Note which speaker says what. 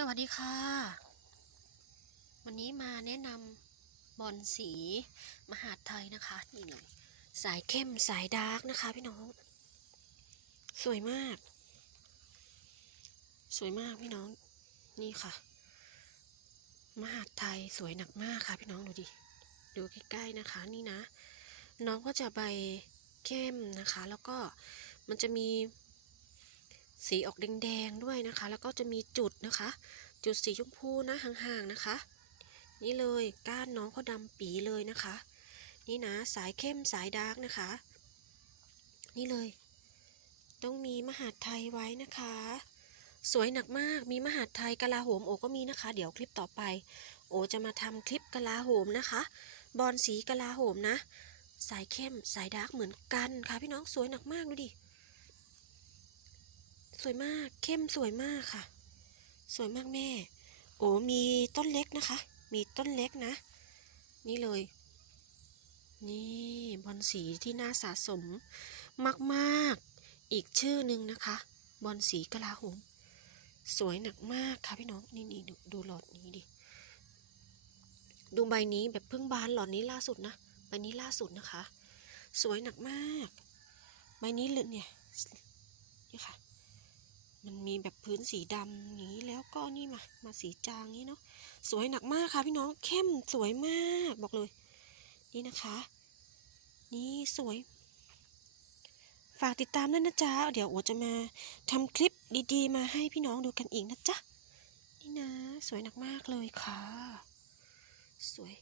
Speaker 1: สวัสดีค่ะ วันนี้มาแนะนำบอลสีมหาดไทยนะคะนี่เลยสายเข้มสายดาร์กนะคะพี่น้อง สวยมาก สวยมากพี่น้องนี่ค่ะ มหาดไทยสวยหนักมากค่ะพี่น้องดูดิดูใกล้ๆนะคะนี่นะ น้องก็จะใบเข้มนะคะ แล้วก็มันจะมี สีออกแดงๆด้วยนะคะ แล้วก็จะมีจุดนะคะ จุดสีชมพูนะห่างๆนะคะ นี่เลยก้านน้องเขาดำปีเลยนะคะ นี่นะสายเข้มสายดาร์กนะคะ นี่เลย ต้องมีมหาดไทยไว้นะคะ สวยหนักมากมีมหาดไทยกะลาโหมโอก็มีนะคะ เดี๋ยวคลิปต่อไป โอจะมาทำคลิปกะลาโหมนะคะ บอลสีกะลาโหมนะ สายเข้มสายดาร์กเหมือนกันค่ะพี่น้องสวยหนักมากดูดิ สวยมากเข้มสวยมากค่ะ สวยมากแม่ โอ้มีต้นเล็กนะคะ มีต้นเล็กนะ นี่เลย นี่บอลสีที่น่าสะสมมากๆ อีกชื่อหนึ่งนะคะ บอลสีกะลาหมสวยหนักมากค่ะพี่น้องนี่นี่ดูดูหลอดนี้ดิดูใบนี้แบบเพิ่งบานหลอดนี้ล่าสุดนะใบนี้ล่าสุดนะคะ สวยหนักมาก ใบนี้เลยเนี่ยนี่ค่ะ มีแบบพื้นสีดำนี้แล้วก็นี่มา มาสีจางนี้เนาะ สวยหนักมากค่ะพี่น้อง เข้มสวยมากบอกเลย นี่นะคะ นี่สวย ฝากติดตามด้วยนะจ๊ะ เดี๋ยวโอจะมาทำคลิปดีๆ มาให้พี่น้องดูกันอีกนะจ๊ะ นี่นะ สวยหนักมากเลยค่ะ สวย